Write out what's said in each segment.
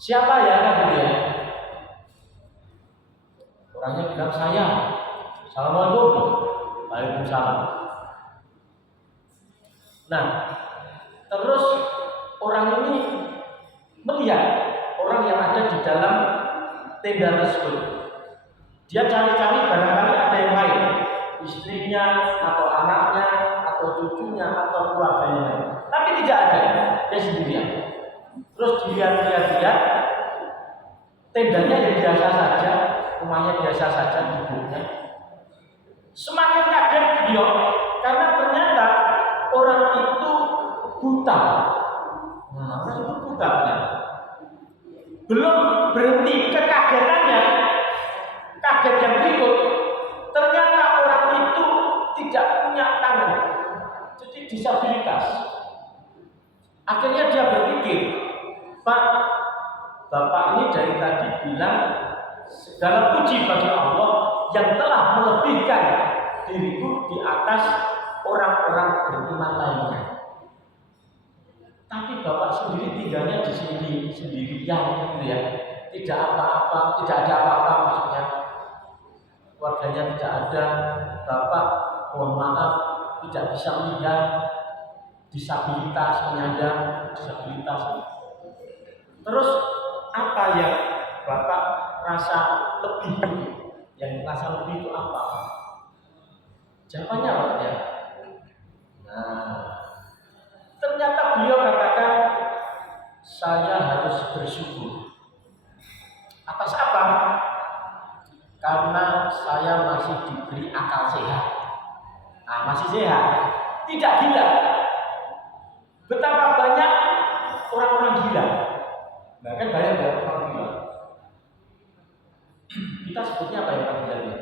Siapa ya kan dia? Orangnya bilang saya. Assalamualaikum. Waalaikumsalam. Nah, terus orang ini melihat orang yang ada di dalam tenda tersebut. Dia cari-cari barangkali ada yang lain, istrinya atau anaknya atau cucunya atau keluarganya. Tapi tidak ada, dia sendirian. Terus dilihat-lihat, tendanya yang biasa saja, rumahnya biasa saja, hidupnya. Semakin kaget beliau karena ternyata orang itu buta. Nah, orang itu buta ternyata. Belum berhenti kekagetannya, kaget yang berikut, ternyata orang itu tidak punya tangan, jadi disabilitas. Akhirnya dia berpikir, Pak, Bapak ini dari tadi bilang segala puji bagi Allah yang telah melebihkan diriku di atas orang-orang beriman lainnya. Tapi Bapak sendiri tinggalnya di sini sendirian, gitu ya. Tidak apa-apa, tidak ada apa-apa maksudnya. Keluarganya tidak ada, Bapak mohon maaf tidak bisa melihat, disabilitas, penyandang disabilitas. Terus apa yang Bapak rasa lebih? Yang rasa lebih itu apa? Jawabannya apa ya? Nah, ternyata beliau katakan saya harus bersyukur. Atas apa? Karena saya masih diberi akal sehat. Nah, masih sehat, tidak gila. Betapa banyak orang-orang gila. Bahkan banyak orang gila. Kita sebutnya apa ya orang gila ini?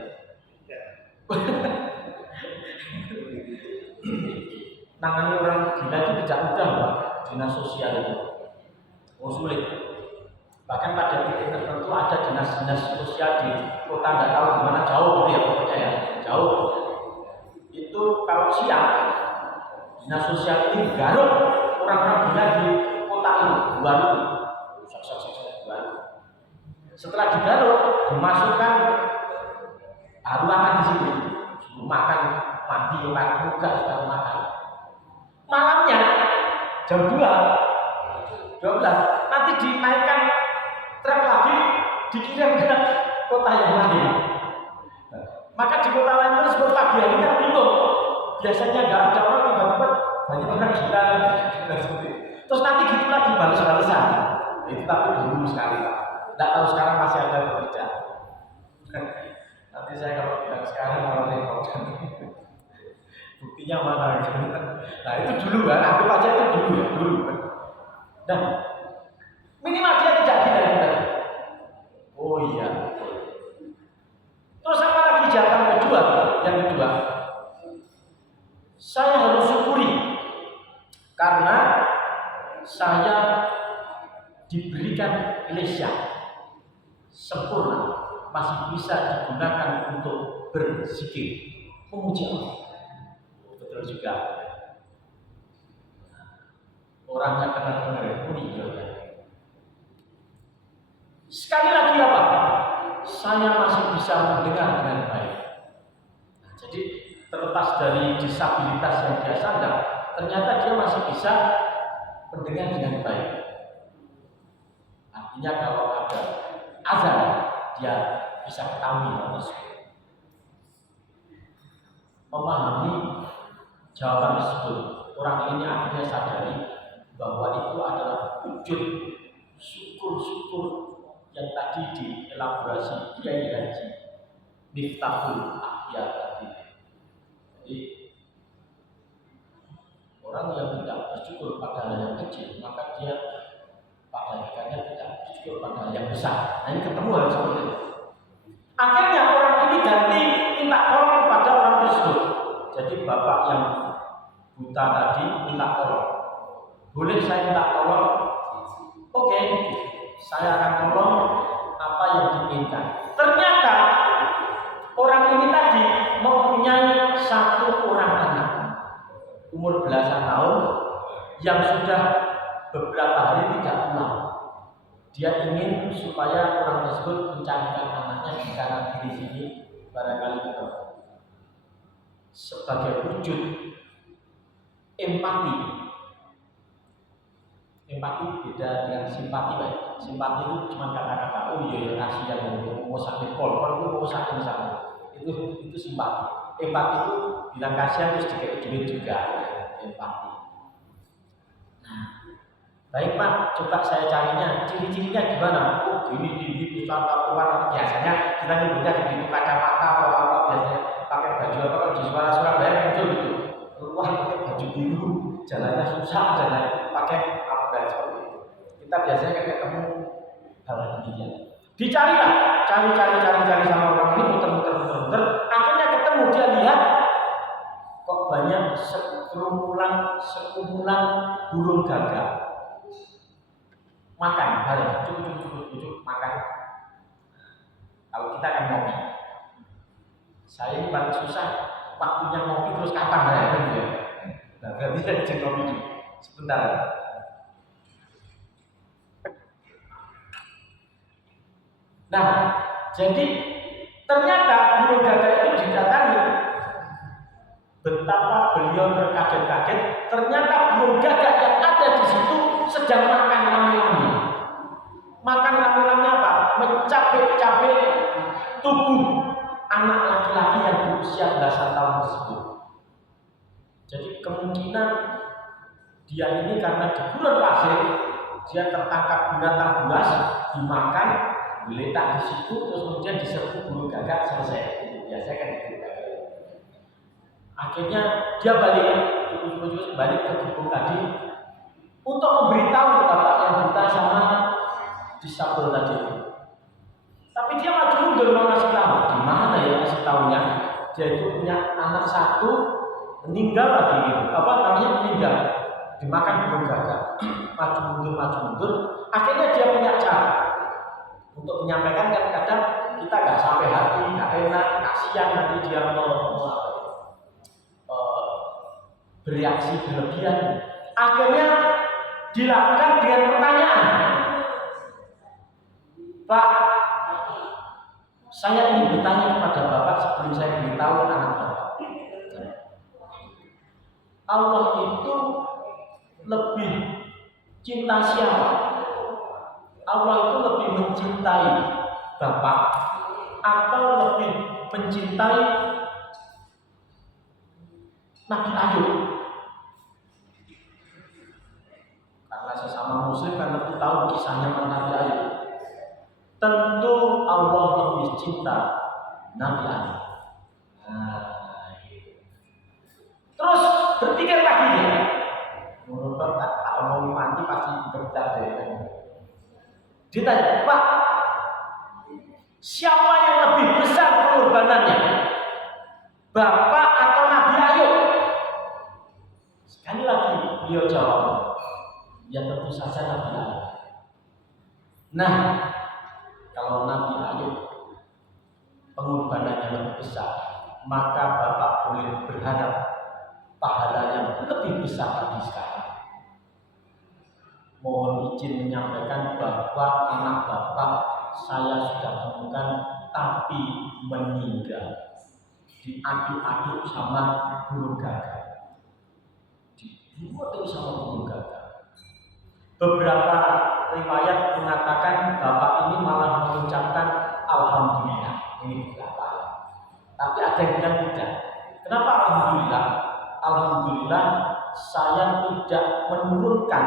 Nangani orang gila itu tidak mudah, Pak. Dinas sosial itu sulit. Bahkan pada titik tertentu ada dinas-dinas sosial di kota nggak tahu di mana, jauh ya pokoknya ya, jauh. Itu kalau siang dinas sosial ini garuk orang-orang gila di kota ini, baru setelah digaruk dimasukkan ruangan di sini, suruh makan, mandi, makan muka, sudah makan. Malamnya jam 12 nanti dinaikkan truk lagi, dikirim ke kota yang lain. Maka di kota lain tersebut pagi hari kan bingung. Biasanya nggak ada orang, tiba-tiba banyak orang gila. Terus nanti gitu lagi balas-balasan. Itu tapi dulu sekali, Pak. Nggak tahu sekarang masih ada atau tidak. Nanti saya kalau bilang sekarang malah repot. Buktinya mana? Nah itu dulu kan, anggap aja itu dulu kan. Dan minimal dia tidak gila tadi. Oh iya. Terus apa lagi jawaban kedua? Yang kedua, saya harus syukuri karena saya diberikan lesya sempurna, masih bisa digunakan untuk berzikir, memuji Allah. Betul juga. Orangnya dengar-dengar ya. Sekali lagi apa? Saya masih bisa mendengar dengan baik. Nah, jadi terlepas dari disabilitas yang dia sandang, ternyata dia masih bisa mendengar dengan baik. Artinya kalau ada azan, dia bisa ketahui harus memahami jawaban tersebut. Orang ini akhirnya sadari bahwa itu adalah wujud syukur-syukur yang tadi dielaborasi Kiai Haji Miftahul Ahyar tadi. Jadi orang yang tidak bersyukur pada hal yang kecil, maka dia pada hakikatnya tidak bersyukur pada hal yang besar. Nah ini ketemu hal seperti itu. Akhirnya orang ini ganti minta tolong kepada orang tersebut. Jadi bapak yang buta tadi minta tolong. Boleh saya minta tolong? Oke, saya akan tolong apa yang diinginkan. Ternyata orang ini tadi mempunyai satu orang anak umur belasan tahun yang sudah beberapa hari tidak pulang. Dia ingin supaya orang tersebut mencarikan anaknya di kanan kiri sini, barangkali gitu, sebagai wujud empati. Empati beda dengan simpati, Pak. Simpati itu cuma kata-kata, oh iya ya kasihan, mau sakit kol itu mau sakit misalnya. Itu simpati. Empati itu bilang kasihan terus dikasih duit juga. Empati. Nah, baik Pak, coba saya carinya. Ciri-cirinya gimana? Oh ini tinggi besar keluar. Biasanya kita nyebutnya begitu kacamata atau apa biasanya pakai baju apa kalau di Surabaya muncul gitu. Keluar pakai baju biru, jalannya susah, jalan pakai apa dan seperti itu. Kita biasanya kan ketemu hal demikian. Dicarilah, cari sama orang ini, muter. Akhirnya ketemu, dia lihat kok banyak sekumpulan burung gagak. Makan, bareng, cukup makan. Kalau kita kan ngopi, saya ini paling susah waktunya ngopi terus kapan ya kan ya. Nah, berarti saya izin ngopi dulu sebentar. Nah, jadi ternyata burung gagak itu didatangi. Betapa beliau terkaget-kaget, ternyata burung gagak yang ada di situ sedang makan rame-rame. Makan rame-rame apa? Mencapek-capek tubuh anak laki-laki yang berusia belasan tahun tersebut. Jadi kemungkinan dia ini karena di gurun pasir, dia tertangkap binatang buas, dimakan, diletak di situ, terus kemudian diserbu burung gagak, selesai. Biasanya kan itu. Akhirnya dia balik ke gubuk tadi untuk memberitahu bapak yang buta sama disabel tadi. Tapi dia maju mundur mau ngasih tahu. Gimana ya ngasih tahunya? Dia itu punya anak satu meninggal lagi, meninggal dimakan burung gagak. Maju mundur. Akhirnya dia punya cara untuk menyampaikan, kadang-kadang kita nggak sampai hati, nggak enak, kasihan nanti dia bereaksi berlebihan. Akhirnya dilakukan dengan pertanyaan, Pak, saya ingin bertanya kepada Bapak sebelum saya beritahu anak Bapak. Allah itu lebih cinta siapa? Allah itu lebih mencintai Bapak atau lebih mencintai Nabi Ayub? Karena sesama muslim kan tentu tahu kisahnya Nabi Ayub. Tentu Allah lebih cinta Nabi Ayub. Terus berpikir lagi dia. Menurut Bapak, kalau mau mati pasti kerja deh. Ditanya, Pak, siapa yang lebih besar pengorbanannya? Bapak atau Nabi Ayub? Sekali lagi beliau jawab, ya tentu saja Nabi Ayub. Nah, kalau Nabi Ayub pengorbanannya lebih besar, maka Bapak boleh berharap pahalanya lebih besar lagi sekarang. Mohon izin menyampaikan bahwa anak Bapak saya sudah temukan tapi meninggal, diaduk-aduk sama burung gagak, dibuat sama burung gagak. Beberapa riwayat mengatakan Bapak ini malah mengucapkan Alhamdulillah. Ini beberapa. Tapi ada yang bilang tidak. Kenapa Alhamdulillah? Alhamdulillah saya tidak menurunkan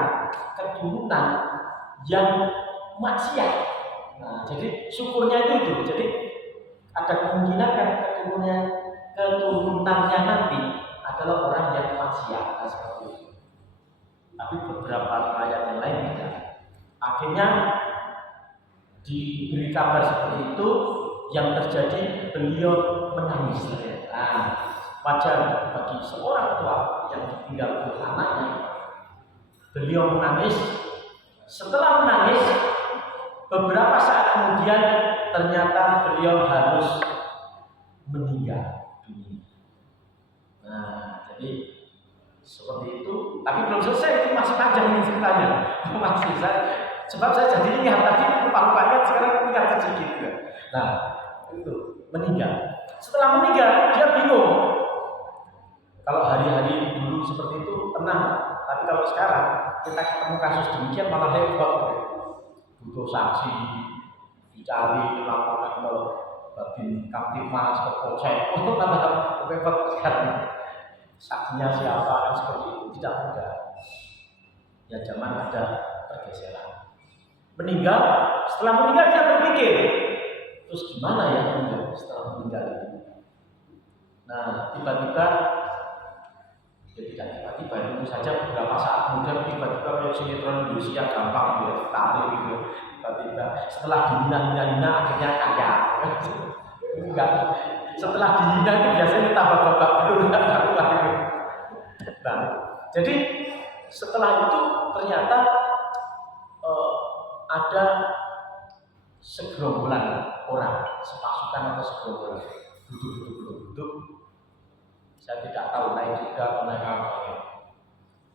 keturunan yang maksiat. Nah, jadi syukurnya itu. Jadi ada kemungkinan kan keturunannya nanti adalah orang yang maksiat, seperti itu. Tapi beberapa riwayat yang lain tidak. Akhirnya diberi kabar seperti itu, yang terjadi beliau menangis. Nah, wajar bagi seorang tua yang ditinggal oleh anaknya. Beliau menangis. Setelah menangis, beberapa saat kemudian ternyata beliau harus meninggal dunia. Nah, jadi seperti itu. Tapi belum selesai, itu masih panjang ini ceritanya. Masih Sebab saya jadi ingat tadi lupa ingat, sekarang ingat sedikit juga. Nah, itu meninggal. Setelah meninggal dia bingung. Kalau hari-hari dulu seperti itu tenang, tapi kalau sekarang kita ketemu kasus demikian malah repot. Butuh saksi, dicari, dilaporkan ke Babin Kamtipmas, ke Polsek, untuk repot sekarang. Saksinya siapa kan seperti itu, tidak mudah. Ya zaman ada pergeseran. Meninggal, setelah meninggal dia berpikir, terus gimana ya meninggal setelah meninggal ini? Nah, tiba-tiba ya tidak tiba-tiba, itu saja beberapa saat kemudian tiba-tiba kayak sinetron Indonesia gampang dia tarik gitu. Tiba-tiba setelah dihina-hina akhirnya kaya. Enggak. Setelah dihina itu biasanya tambah babak belur. Nah, jadi setelah itu ternyata ada segerombolan orang, sepasukan atau segerombolan duduk. Saya tidak tahu naik juga atau naik apa.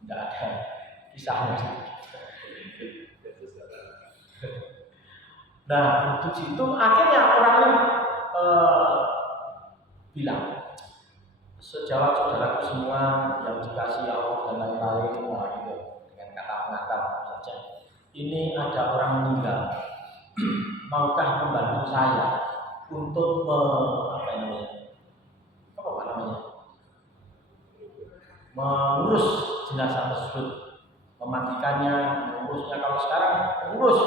Tidak ada kisahnya. Nah, duduk situ akhirnya orang bilang, sejawat saudaraku semua yang dikasih Allah dan lain-lain, gitu, dengan kata pengantar saja. Ini ada orang meninggal. Maukah membantu saya untuk mengurus jenazah tersebut, memandikannya, mengurusnya. Kalau sekarang mengurus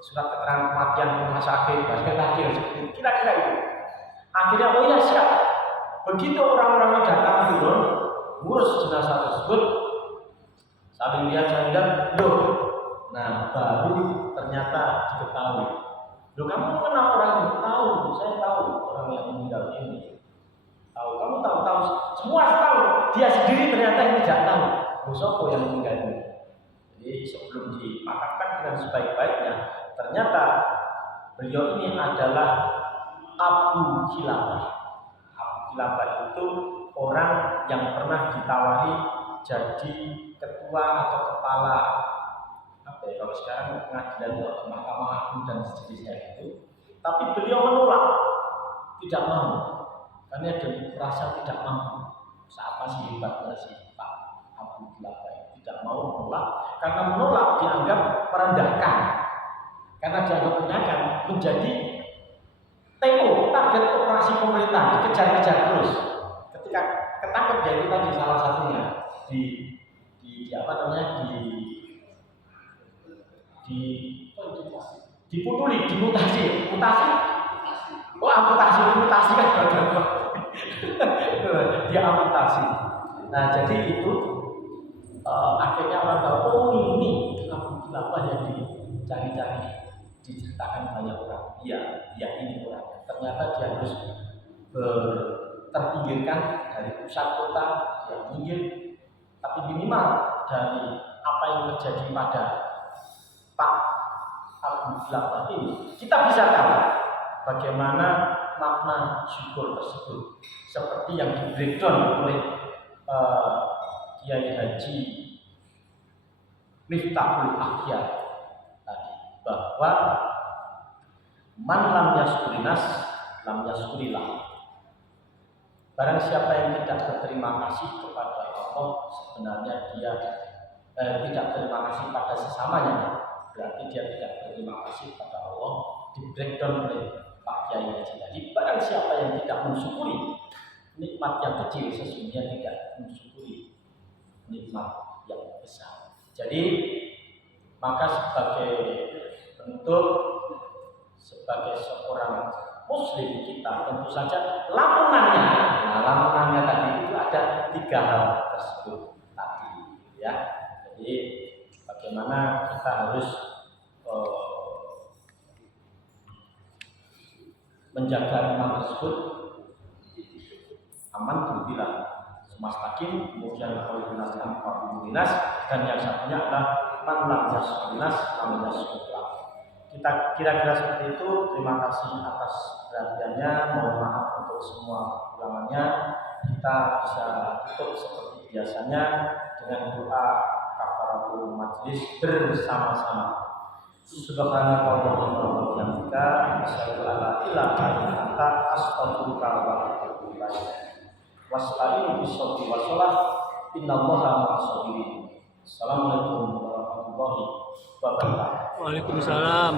surat keterangan kematian rumah sakit, dan kira-kira itu. Akhirnya oh ya siap. Begitu orang-orang datang turun, mengurus jenazah tersebut, saling lihat, loh. Nah, baru ternyata diketahui. Loh, kamu kenal orang itu? Tahu, saya tahu orang yang meninggal ini. Tahu, kamu tahu, semua tahu. Dia sendiri ternyata ini tidak tahu. Sopo yang meninggal ini. Jadi sebelum dimakamkan dengan sebaik-baiknya, ternyata beliau ini adalah Abu Kilabah. Abu Kilabah itu orang yang pernah ditawari jadi ketua atau kepala kalau sekarang pengadilan Mahkamah Agung dan sejenisnya itu, tapi beliau menolak, tidak mau, karena dia merasa tidak mampu. Saat masih hebatnya si Pak Abu Kilabah tidak mau menolak, karena menolak dianggap merendahkan, karena dianggap merendahkan menjadi TO, target operasi pemerintah, dikejar-kejar terus. Ketika ketangkep ya itu tadi salah satunya dimutasi. Oh, amputasi kan dia amputasi. Nah, jadi itu akhirnya orang tahu, oh ini Abu Kilabah yang dicari-cari, diceritakan banyak orang. Iya ini orang. Ternyata dia harus terpinggirkan dari pusat kota, dia minggir, tapi minimal dari apa yang terjadi pada Pak Abu Kilabah ini, kita bisa tahu bagaimana makna syukur tersebut, seperti yang di breakdown oleh Kiai Haji Miftahul Akhyar tadi, bahwa man lam yaskurinas lam yaskurillah. Barang siapa yang tidak berterima kasih kepada Allah, sebenarnya dia tidak berterima kasih pada sesamanya, berarti dia tidak berterima kasih pada Allah. Di breakdown oleh Pak Kiai Haji tadi, barang siapa yang tidak mensyukuri nikmat yang kecil, sesungguhnya tidak mensyukuri nikmat yang besar. Jadi maka sebagai bentuk, sebagai seorang Muslim, kita tentu saja lamunannya tadi itu ada 3 hal tersebut tadi, ya. Jadi bagaimana kita harus menjaga iman tersebut, aman bila semastakin, kemudian al-binaskan al-binas, dan yang satunya adalah man lam yasbinas lam yasbullah. Kita kira-kira seperti itu. Terima kasih atas perhatiannya, mohon maaf untuk semua kekurangannya. Kita bisa tutup seperti biasanya dengan doa kafaratul majlis bersama-sama. Subhanakallahumma wa bihamdika asyhadu an la ilaha illa anta astaghfiruka wa atubu ilaik. Wasta'inu bis-sabri was-shalah innallaha ma'as-sabirin. Assalamualaikum warahmatullahi wabarakatuh. Waalaikumsalam.